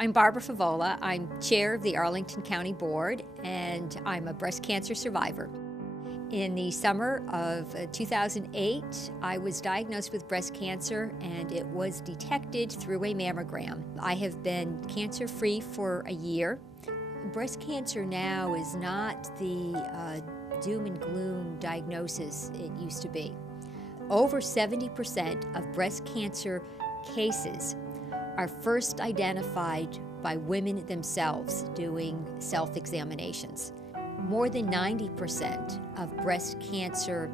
I'm Barbara Favola. I'm chair of the Arlington County Board, and I'm a breast cancer survivor. In the summer of 2008, I was diagnosed with breast cancer, and it was detected through a mammogram. I have been cancer-free for a year. Breast cancer now is not the doom and gloom diagnosis it used to be. Over 70% of breast cancer cases are first identified by women themselves doing self-examinations. More than 90% of breast cancer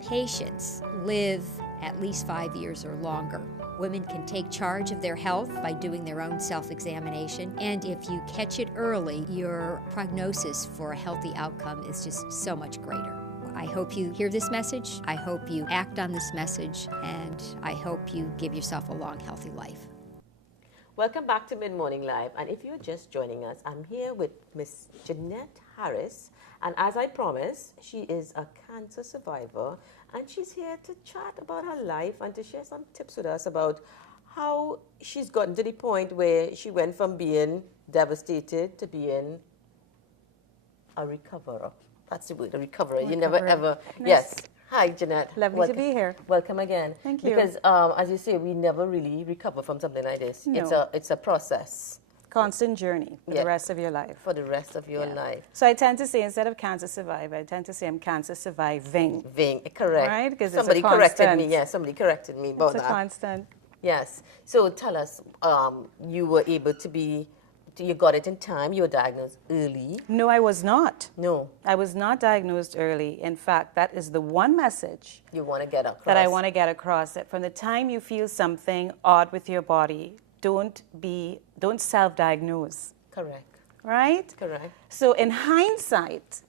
patients live at least 5 years or longer. Women can take charge of their health by doing their own self-examination, and if you catch it early, your prognosis for a healthy outcome is just so much greater. I hope you hear this message, I hope you act on this message, and I hope you give yourself a long, healthy life. Welcome back to Mid Morning Live, and if you're just joining us, I'm here with Miss Jeanette Harris, and as I promised, she is a cancer survivor, and she's here to chat about her life and to share some tips with us about how she's gotten to the point where she went from being devastated to being a recoverer. That's the word, a recoverer. You never ever, nice. Yes. Hi, Jeanette. Lovely to be here. Welcome again. Thank you. Because, as you say, we never really recover from something like this. No. It's a process. Constant journey for the rest of your life. For the rest of your life. So I tend to say, instead of cancer survivor, I tend to say I'm cancer surviving. Correct. Right? Because somebody corrected me. Yeah, somebody corrected me about that. It's a constant. Yes. So tell us, you were able to be, you got it in time, you were diagnosed early. No, I was not. No. I was not diagnosed early. In fact, that is the one message you want to get across. That I want to get across. That from the time you feel something odd with your body, don't self-diagnose. Correct. Right? Correct. So in hindsight,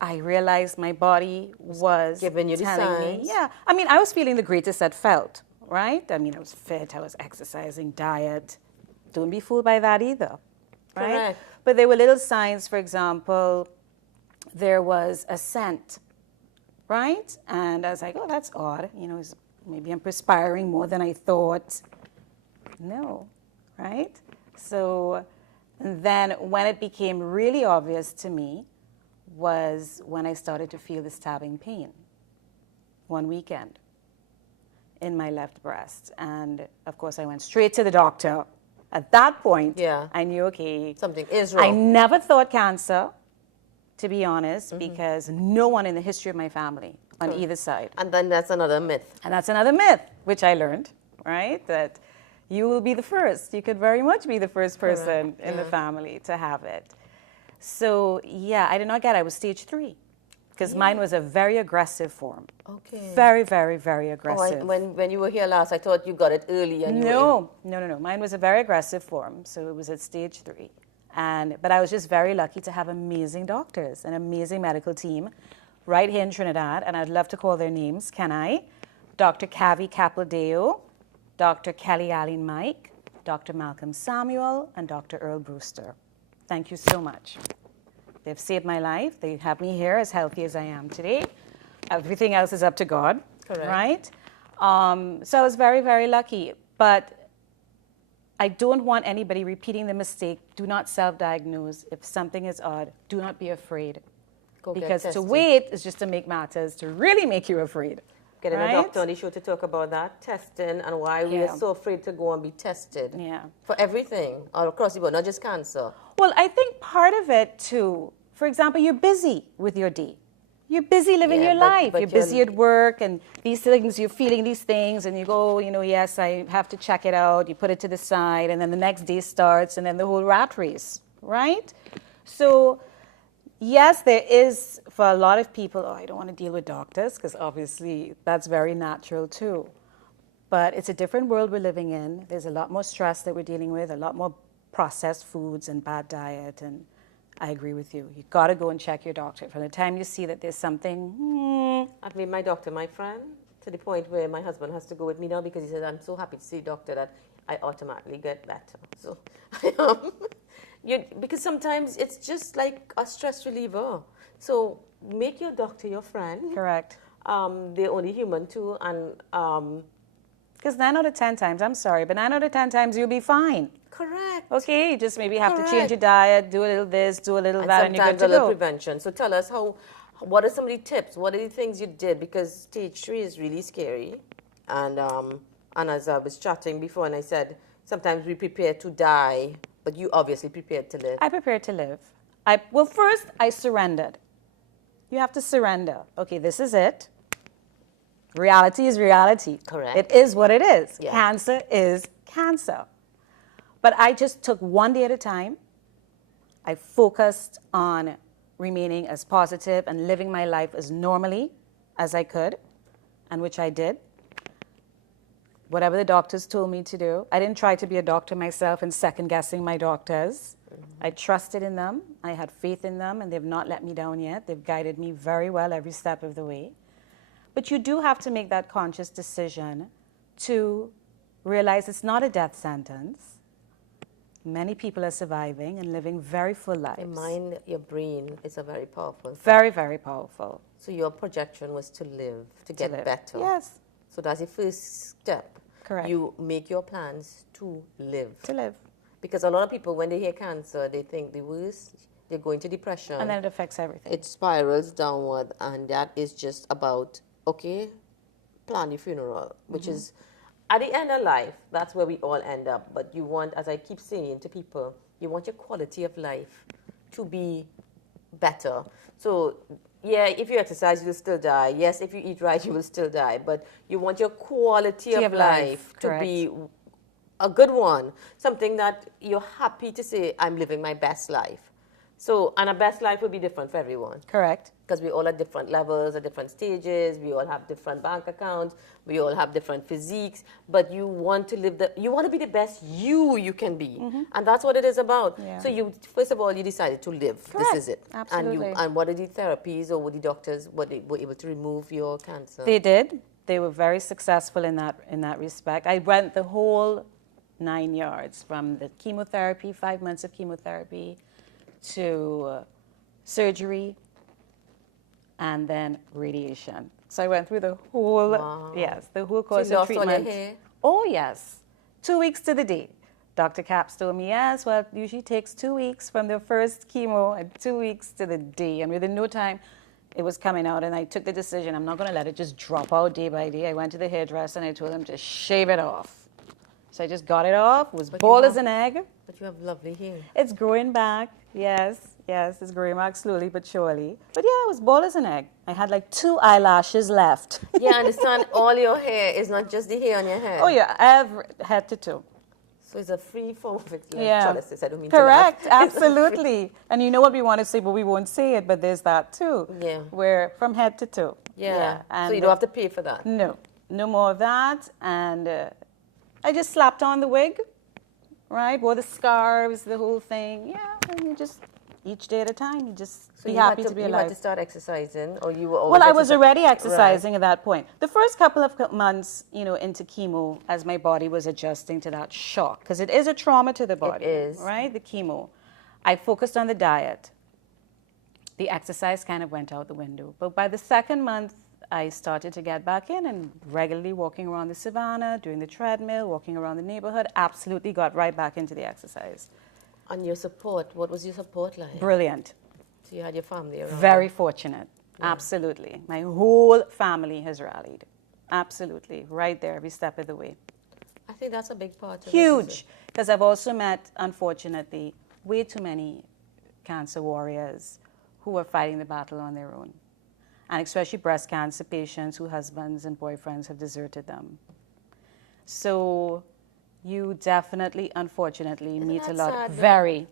I realized my body was giving you the signs. Yeah. I mean, I was feeling the greatest I'd felt, right? I mean, I was fit, I was exercising, diet. Don't be fooled by that either, right? Correct. But there were little signs, for example, there was a scent, right? And I was like, oh, that's odd. You know, maybe I'm perspiring more than I thought. No, right? So then when it became really obvious to me was when I started to feel the stabbing pain one weekend in my left breast. And of course, I went straight to the doctor. At that point, I knew, okay, something is wrong. I never thought cancer, to be honest, because no one in the history of my family on either side. And then that's another myth. And that's another myth, which I learned, right? That you will be the first. You could very much be the first person in the family to have it. So, yeah, I did not get it. I was stage 3. Because mine was a very aggressive form. Okay. Very, very, very aggressive. Oh, when you were here last, I thought you got it early. And No. Mine was a very aggressive form, so it was at stage 3. But I was just very lucky to have amazing doctors, an amazing medical team right here in Trinidad, and I'd love to call their names, can I? Dr. Kavi Capildeo, Dr. Kelly Allen Mike, Dr. Malcolm Samuel, and Dr. Earl Brewster. Thank you so much. They've saved my life. They have me here as healthy as I am today. Everything else is up to God, right? So I was very, very lucky. But I don't want anybody repeating the mistake. Do not self-diagnose. If something is odd, do not be afraid. Because to wait is just to make matters, to really make you afraid. Getting a doctor on the show to talk about that, testing, and why we are so afraid to go and be tested. For everything, all across the board, not just cancer. Well, I think part of it, too, for example, you're busy with your day. You're busy living your life. You're busy at work, and these things, you're feeling these things, and you go, you know, yes, I have to check it out. You put it to the side, and then the next day starts, and then the whole rat race, right? So, yes, there is, for a lot of people, oh, I don't want to deal with doctors, because obviously that's very natural too. But it's a different world we're living in. There's a lot more stress that we're dealing with, a lot more processed foods and bad diet, and I agree with you. You've got to go and check your doctor. From the time you see that there's something, I've made my doctor my friend, to the point where my husband has to go with me now because he says, I'm so happy to see a doctor that I automatically get better. So because sometimes it's just like a stress reliever. So make your doctor your friend. Correct. They're only human too, and because 9 out of 10 times, I'm sorry, but 9 out of 10 times you'll be fine. Correct. Okay, you just maybe have to change your Correct. diet, do a little this, do a little And that, and you're good sometimes to a little go. prevention. So tell us what are some of the tips? What are the things you did? Because stage 3 is really scary. And as I was chatting before, and I said, sometimes we prepare to die, but you obviously prepared to live. I prepared to live. Well, first, I surrendered. You have to surrender. Okay, this is it. Reality is reality. Correct. It is what it is. Yeah. Cancer is cancer. But I just took one day at a time. I focused on remaining as positive and living my life as normally as I could, and which I did. Whatever the doctors told me to do. I didn't try to be a doctor myself and second guessing my doctors. I trusted in them. I had faith in them, and they've not let me down yet. They've guided me very well every step of the way. But you do have to make that conscious decision to realize it's not a death sentence. Many people are surviving and living very full lives. Your mind, your brain is a very powerful thing. Very, very powerful. So your projection was to live, to get live. better. Yes. So that's the first step. Correct. You make your plans to live. To live. Because a lot of people, when they hear cancer, they think the worst, they go into depression. And then it affects everything. It spirals downward, and that is just about, okay, plan your funeral, which is at the end of life, that's where we all end up. But you want, as I keep saying to people, you want your quality of life to be better. So, yeah, if you exercise, you will still die. Yes, if you eat right, you will still die. But you want your quality of life to be a good one, something that you're happy to say, I'm living my best life. So, and a best life will be different for everyone. Correct. Because we all at different levels, at different stages, we all have different bank accounts, we all have different physiques, but you want to live you want to be the best you can be. And that's what it is about. Yeah. So you, first of all, you decided to live. Correct. This is it. Absolutely. And what are the therapies, or were the doctors, were they were able to remove your cancer? They did. They were very successful in that respect. I went the whole 9 yards, from the chemotherapy, 5 months of chemotherapy, to surgery, and then radiation. So I went through the whole, the whole course So you of lost all treatment. your hair? Oh yes, 2 weeks to the day. Dr. Capps told me, yes, well, it usually takes 2 weeks from the first chemo and 2 weeks to the day. And within no time, it was coming out, and I took the decision, I'm not going to let it just drop out day by day. I went to the hairdresser and I told him to shave it off. So I just got it off, was bald as an egg. But you have lovely hair. It's growing back, yes, it's growing back slowly but surely. But yeah, it was bald as an egg. I had like 2 eyelashes left. Yeah, I understand all your hair is not just the hair on your head. Oh yeah, head to toe. So it's a free form of it. Yeah. I don't mean Correct, to laugh. absolutely. And you know what we want to say, but we won't say it, but there's that too. Yeah. Where from head to toe. Yeah. And So you don't have to pay for that. No, no more of that. And I just slapped on the wig, right? Wore the scarves, the whole thing. Yeah, and you just, each day at a time, you just So be you happy had to be you alive. had to start exercising, or you were always Well, I was exercising? already exercising at that point. The first couple of months, into chemo, as my body was adjusting to that shock, because it is a trauma to the body. is. Right? The chemo. I focused on the diet. The exercise kind of went out the window. But by the second month, I started to get back in and regularly walking around the savannah, doing the treadmill, walking around the neighborhood, absolutely got right back into the exercise. And your support, what was your support like? Brilliant. So you had your family around? Very fortunate. Absolutely. My whole family has rallied. Absolutely. Right there, every step of the way. I think that's a big part of it. Huge. Because I've also met, unfortunately, way too many cancer warriors who are fighting the battle on their own. And especially breast cancer patients whose husbands and boyfriends have deserted them. So you definitely, unfortunately, meet a that lot. sad, though? Very.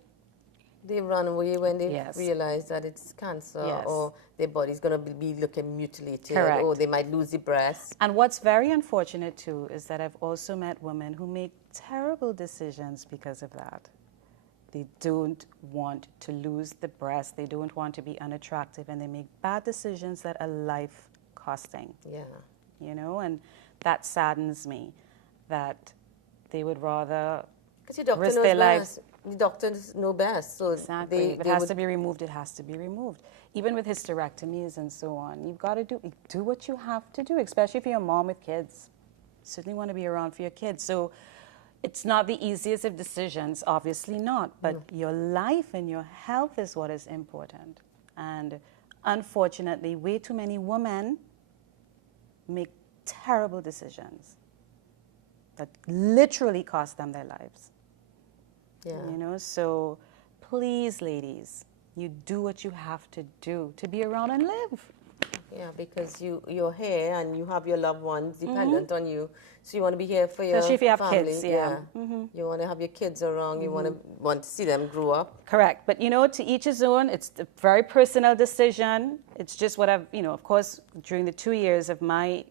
They run away when they Yes. realize that it's cancer, Yes. or their body's going to be looking mutilated, Correct. or they might lose the breast. And what's very unfortunate too is that I've also met women who make terrible decisions because of that. They don't want to lose the breast, they don't want to be unattractive, and they make bad decisions that are life costing, Yeah. and that saddens me that they would rather Because your doctor risk knows their best. lives. The doctors know best. So Exactly. they, If it they has would, to be removed, it has to be removed. Even with hysterectomies and so on, you've got to do what you have to do, especially if you're a mom with kids. You certainly want to be around for your kids. So It's not the easiest of decisions, obviously not, but your life and your health is what is important. And unfortunately, way too many women make terrible decisions that literally cost them their lives. Yeah. You know, so please, ladies, you do what you have to do to be around and live. Yeah, because you're here and you have your loved ones dependent on you, so you want to be here for your Especially if you have family. kids, yeah. You want to have your kids around. You want to see them grow up. Correct. But, you know, to each his own. It's a very personal decision. It's just what I've, you know, of course, during the 2 years of my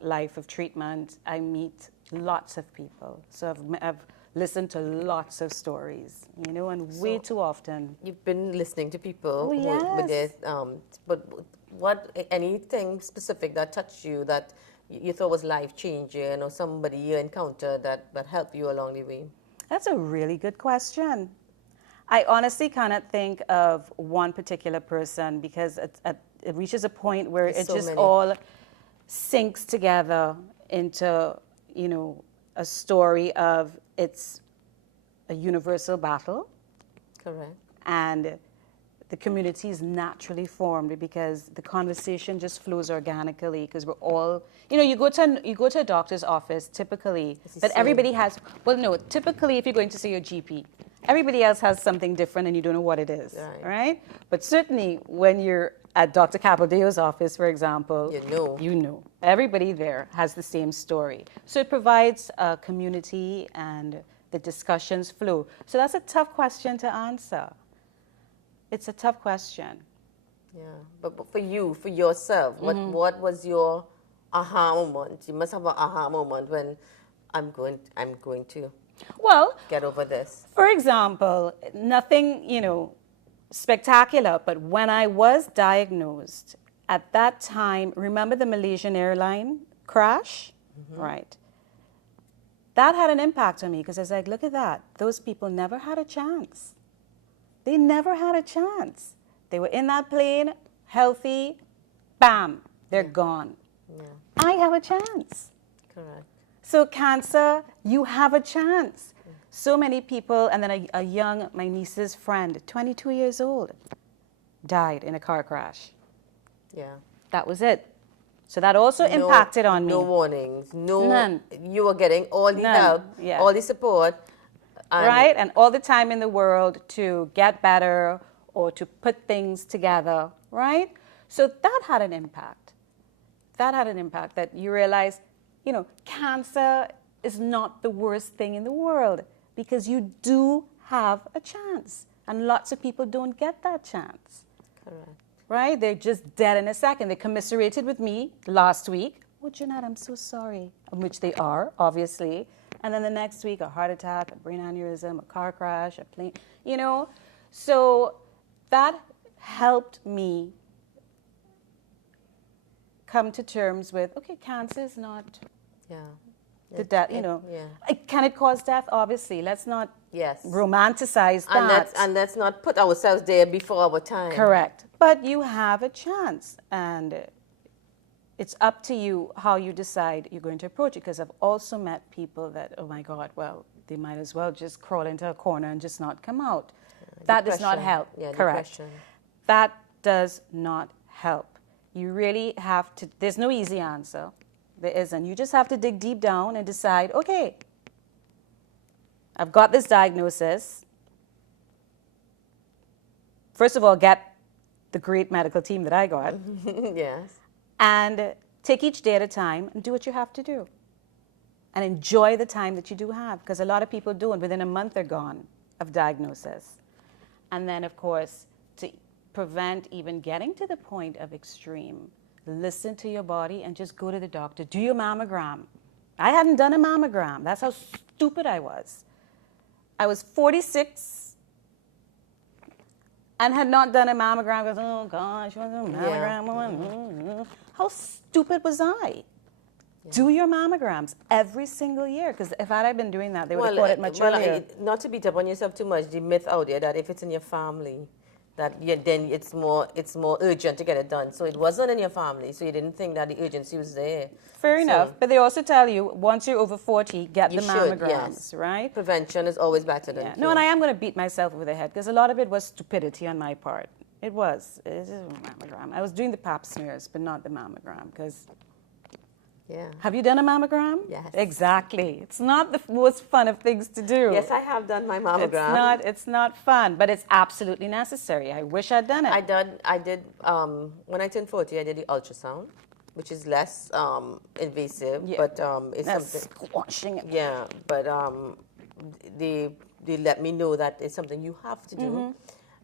life of treatment, I meet lots of people. So I've listened to lots of stories, you know, and way too often. You've been listening to people Oh, with their, yes. but anything specific that touched you that you thought was life-changing, or somebody you encountered that helped you along the way? That's a really good question. I honestly cannot think of one particular person because it reaches a point where There's it so just many. all sinks together into, you know, a story of it's a universal battle. Correct. And the community is naturally formed because the conversation just flows organically because we're all, you know, you go to a doctor's office typically, It's the but same. everybody has, well, no, typically if you're going to see your GP, everybody else has something different and you don't know what it is, right? But certainly when you're at Dr. Capodeo's office, for example, you know. Everybody there has the same story. So it provides a community and the discussions flow. So that's a tough question to answer. It's a tough question. Yeah, but for you, for yourself, what was your aha moment? You must have an aha moment when I'm going to Well, get over this. for example, nothing, you know, spectacular, but when I was diagnosed, at that time, remember the Malaysian airline crash? Right. That had an impact on me because I was like, look at that. Those people never had a chance. They never had a chance. They were in that plane, healthy, bam, they're gone. Yeah, I have a chance. correct. So cancer, you have a chance. So many people, and then a young, my niece's friend, 22 years old, died in a car crash. Yeah. That was it. So that also impacted on me. No warnings, None. You were getting all the None, help, yeah. all the support. Right? And all the time in the world to get better or to put things together, right? So that had an impact. That had an impact that you realize, you know, cancer is not the worst thing in the world because you do have a chance. And lots of people don't get that chance. Correct. Right? They're just dead in a second. They commiserated with me last week. Oh, Jeanette, I'm so sorry. Which they are, obviously. And then the next week, a heart attack, a brain aneurysm, a car crash, a plane, you know. So that helped me come to terms with, okay, cancer is not Yeah. the death, you know. Yeah. Can it cause death? Obviously. Let's not Yes. romanticize that. And let's not put ourselves there before our time. Correct. But you have a chance, and it's up to you how you decide you're going to approach it, because I've also met people that, oh my God, well, they might as well just crawl into a corner and just not come out. That does not Depression. help. Yeah, Correct. depression. That does not help. You really have to, there's no easy answer. There isn't. You just have to dig deep down and decide, okay, I've got this diagnosis. First of all, get the great medical team that I got. Yes. And take each day at a time and do what you have to do. And enjoy the time that you do have, because a lot of people do, and within a month they're gone of diagnosis. And then, of course, to prevent even getting to the point of extreme, listen to your body and just go to the doctor. Do your mammogram. I hadn't done a mammogram. That's how stupid I was. I was 46 and had not done a mammogram because, oh gosh, what's a mammogram? How stupid was I? Yeah. Do your mammograms every single year, because if I had been doing that, they would have caught it much earlier. Not to beat up on yourself too much, the myth out there that if it's in your family, that then it's more urgent to get it done. So it wasn't in your family, so you didn't think that the urgency was there. Fair So enough. But they also tell you once you're over 40, get you the should, mammograms, yes. right? Prevention is always better than Yeah. cure. No, and I am going to beat myself over the head because a lot of it was stupidity on my part. It was. It's just a mammogram. I was doing the pap smears, but not the mammogram because. Yeah. Have you done a mammogram? Yes. Exactly. It's not the most fun of things to do. Yes, I have done my mammogram. It's not fun, but it's absolutely necessary. I wish I'd done it. I did when I turned 40, I did the ultrasound, which is less invasive, Yeah. but it's That's something. squashing it. Yeah, but they let me know that it's something you have to do, Mm-hmm.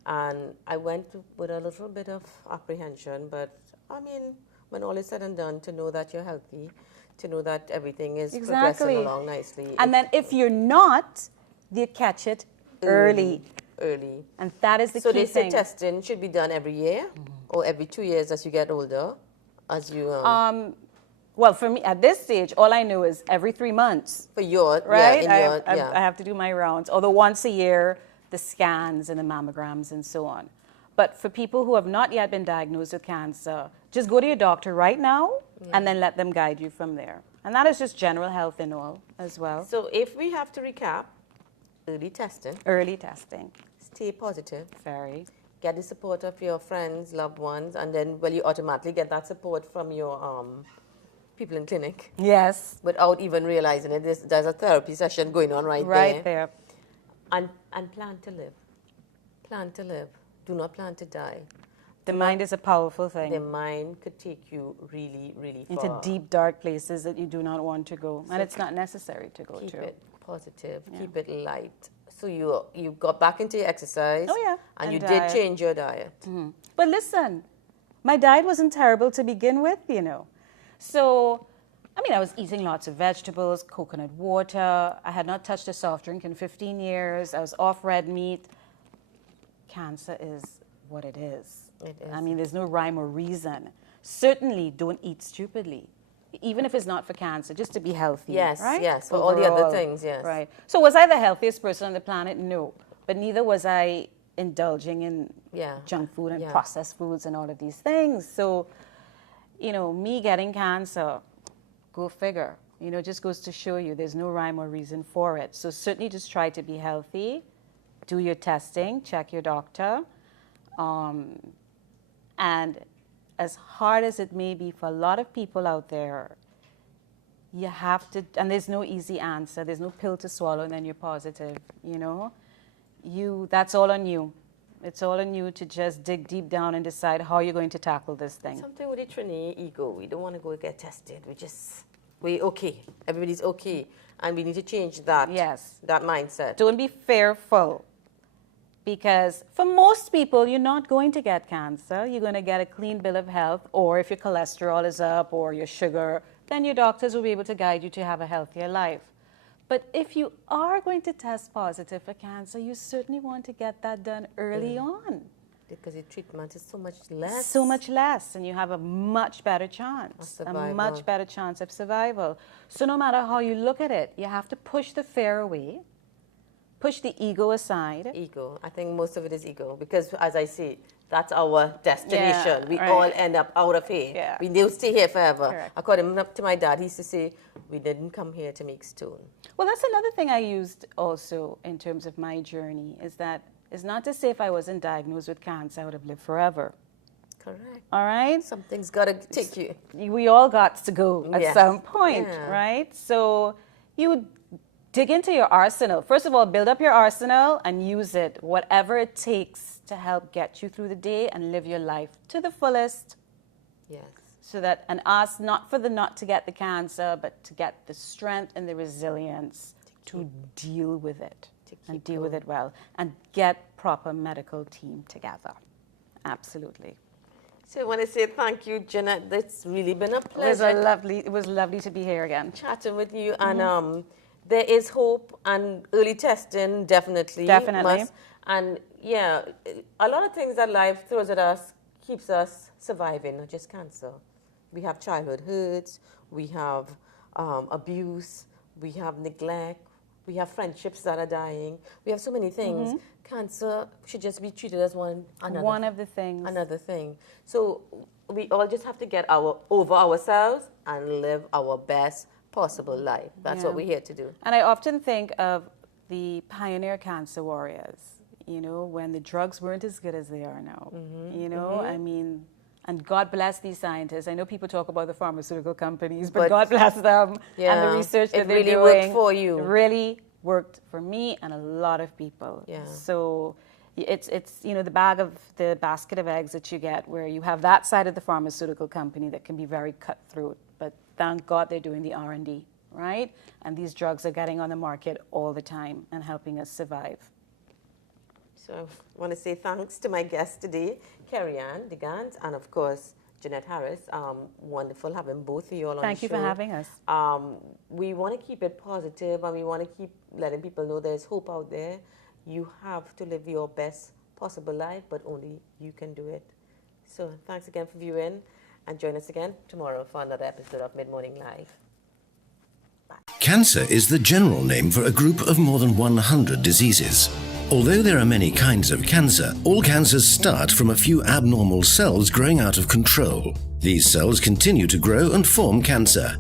and I went with a little bit of apprehension, but I mean, when all is said and done, to know that you're healthy, to know that everything is Exactly. progressing along nicely, And then if you're not, you catch it early. early. And that is the So key they say thing. testing should be done every year or every 2 years as you get older, as you Well, for me, at this stage, all I know is every 3 months, for your right? yeah, I have to do my rounds. Although once a year, the scans and the mammograms and so on. But for people who have not yet been diagnosed with cancer, just go to your doctor right now and then let them guide you from there. And that is just general health and all as well. So if we have to recap, early testing, Early testing, stay positive, very. get the support of your friends, loved ones, and then you automatically get that support from your people in clinic Yes, without even realizing it. There's a therapy session going on right there. And plan to live. Plan to live. Do not plan to die. The mind is a powerful thing. The mind could take you really, really far. Into deep, dark places that you do not want to go. And it's not necessary to go Keep to. it positive. Keep it light. So you got back into your exercise. Oh, yeah. And And you diet. did change your diet. But listen, my diet wasn't terrible to begin with, you know. So, I mean, I was eating lots of vegetables, coconut water. I had not touched a soft drink in 15 years. I was off red meat. Cancer is what it is. It is. I mean, there's no rhyme or reason. Certainly don't eat stupidly, even if it's not for cancer, just to be healthy. Yes, right? yes, for all the other Overall. things, yes. Right. So was I the healthiest person on the planet? No. But neither was I indulging in Yeah. junk food and Yeah. processed foods and all of these things. So, you know, me getting cancer, go figure. You know, it just goes to show you there's no rhyme or reason for it. So certainly just try to be healthy, do your testing, check your doctor. And as hard as it may be for a lot of people out there, you have to, and there's no easy answer. There's no pill to swallow and then you're positive, you know. That's all on you. It's all on you to just dig deep down and decide how you're going to tackle this thing. Something with the Trini ego. We don't want to go get tested. We're okay. Everybody's okay. And we need to change that. Yes. That mindset. Don't be fearful. Because for most people, you're not going to get cancer. You're going to get a clean bill of health, or if your cholesterol is up or your sugar, then your doctors will be able to guide you to have a healthier life. But if you are going to test positive for cancer, you certainly want to get that done early on. Because the treatment is so much less. So much less, and you have a much better chance, a survival. much better chance of survival. So no matter how you look at it, you have to push the fear away, push the ego aside. Ego. I think most of it is ego. Because as I say, that's our destination. Yeah, We right. all end up out of here. Yeah. We don't stay here forever. Correct. According to my dad, he used to say, we didn't come here to make stone. Well, that's another thing I used also in terms of my journey, is that it's not to say if I wasn't diagnosed with cancer, I would have lived forever. Correct. All right? Something's got to take you. We all got to go at Yes. some point, Yeah. right? So you dig into your arsenal. First of all, build up your arsenal and use it, whatever it takes to help get you through the day and live your life to the fullest. Yes. So that, and ask not to get the cancer, but to get the strength and the resilience to deal with it and deal with it well, and get proper medical team together. Absolutely. So I want to say thank you, Jeanette. It's really been a It was pleasure lovely to be here again. chatting with you. And there is hope, and early testing definitely. Definitely. Must. And yeah, a lot of things that life throws at us keeps us surviving, not just cancer. We have childhood hurts, we have abuse, we have neglect, We have friendships that are dying. We have so many things. Cancer should just be treated as one of the things. Another thing. So we all just have to get over ourselves and live our best possible life. That's what we're here to do. And I often think of the pioneer cancer warriors, you know, when the drugs weren't as good as they are now. You know, I mean, and God bless these scientists. I know people talk about the pharmaceutical companies, but God bless them and the research that they're doing. It really worked for you. It really worked for me and a lot of people. Yeah. So it's you know, the basket of eggs that you get, where you have that side of the pharmaceutical company that can be very cutthroat, but thank God they're doing the R&D, right? And these drugs are getting on the market all the time and helping us survive. So I want to say thanks to my guests today, Kerry-Ann DeGant and, of course, Jeanette Harris. Wonderful having both of you all on the show. Thank you for having us. We want to keep it positive, and we want to keep letting people know there's hope out there. You have to live your best possible life, but only you can do it. So thanks again for viewing, and join us again tomorrow for another episode of Mid Morning Live. Bye. Cancer is the general name for a group of more than 100 diseases. Although there are many kinds of cancer, all cancers start from a few abnormal cells growing out of control. These cells continue to grow and form cancer.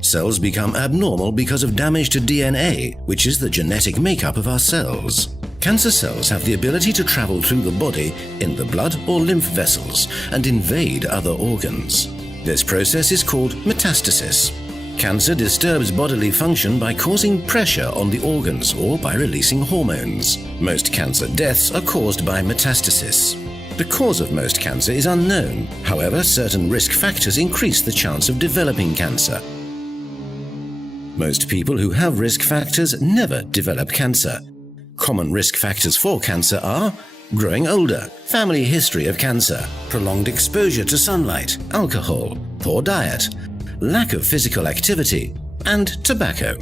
Cells become abnormal because of damage to DNA, which is the genetic makeup of our cells. Cancer cells have the ability to travel through the body in the blood or lymph vessels and invade other organs. This process is called metastasis. Cancer disturbs bodily function by causing pressure on the organs or by releasing hormones. Most cancer deaths are caused by metastasis. The cause of most cancer is unknown. However, certain risk factors increase the chance of developing cancer. Most people who have risk factors never develop cancer. Common risk factors for cancer are growing older, family history of cancer, prolonged exposure to sunlight, alcohol, poor diet, lack of physical activity, and tobacco.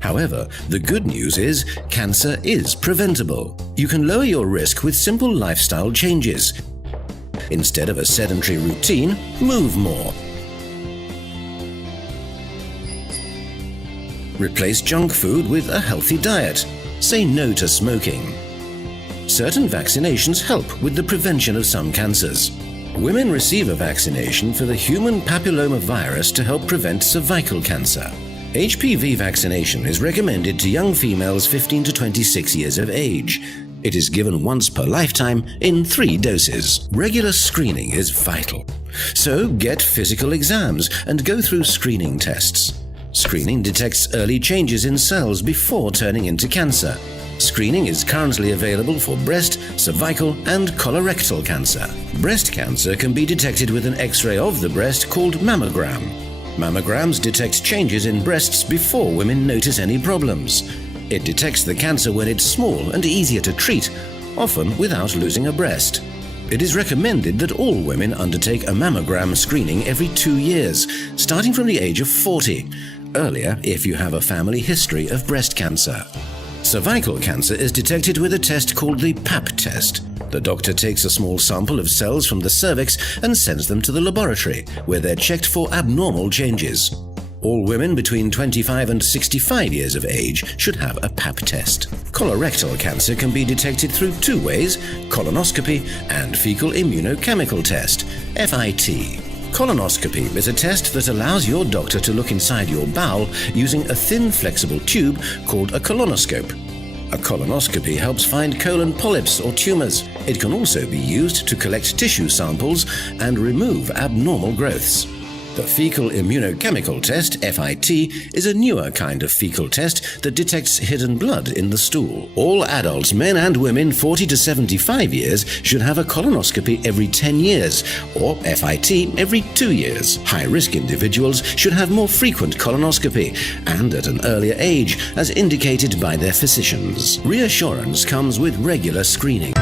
However, the good news is cancer is preventable. You can lower your risk with simple lifestyle changes. Instead of a sedentary routine, move more. Replace junk food with a healthy diet. Say no to smoking. Certain vaccinations help with the prevention of some cancers. Women receive a vaccination for the human papillomavirus to help prevent cervical cancer. HPV vaccination is recommended to young females 15 to 26 years of age. It is given once per lifetime in 3 doses. Regular screening is vital. So get physical exams and go through screening tests. Screening detects early changes in cells before turning into cancer. Screening is currently available for breast, cervical, and colorectal cancer. Breast cancer can be detected with an X-ray of the breast called mammogram. Mammograms detect changes in breasts before women notice any problems. It detects the cancer when it's small and easier to treat, often without losing a breast. It is recommended that all women undertake a mammogram screening every 2 years, starting from the age of 40. Earlier if you have a family history of breast cancer. Cervical cancer is detected with a test called the Pap test. The doctor takes a small sample of cells from the cervix and sends them to the laboratory, where they're checked for abnormal changes. All women between 25 and 65 years of age should have a Pap test. Colorectal cancer can be detected through 2 ways, colonoscopy and fecal immunochemical test, FIT. Colonoscopy is a test that allows your doctor to look inside your bowel using a thin, flexible tube called a colonoscope. A colonoscopy helps find colon polyps or tumors. It can also be used to collect tissue samples and remove abnormal growths. The fecal immunochemical test, FIT, is a newer kind of fecal test that detects hidden blood in the stool. All adults, men and women 40 to 75 years, should have a colonoscopy every 10 years, or FIT every 2 years. High-risk individuals should have more frequent colonoscopy, and at an earlier age, as indicated by their physicians. Reassurance comes with regular screening.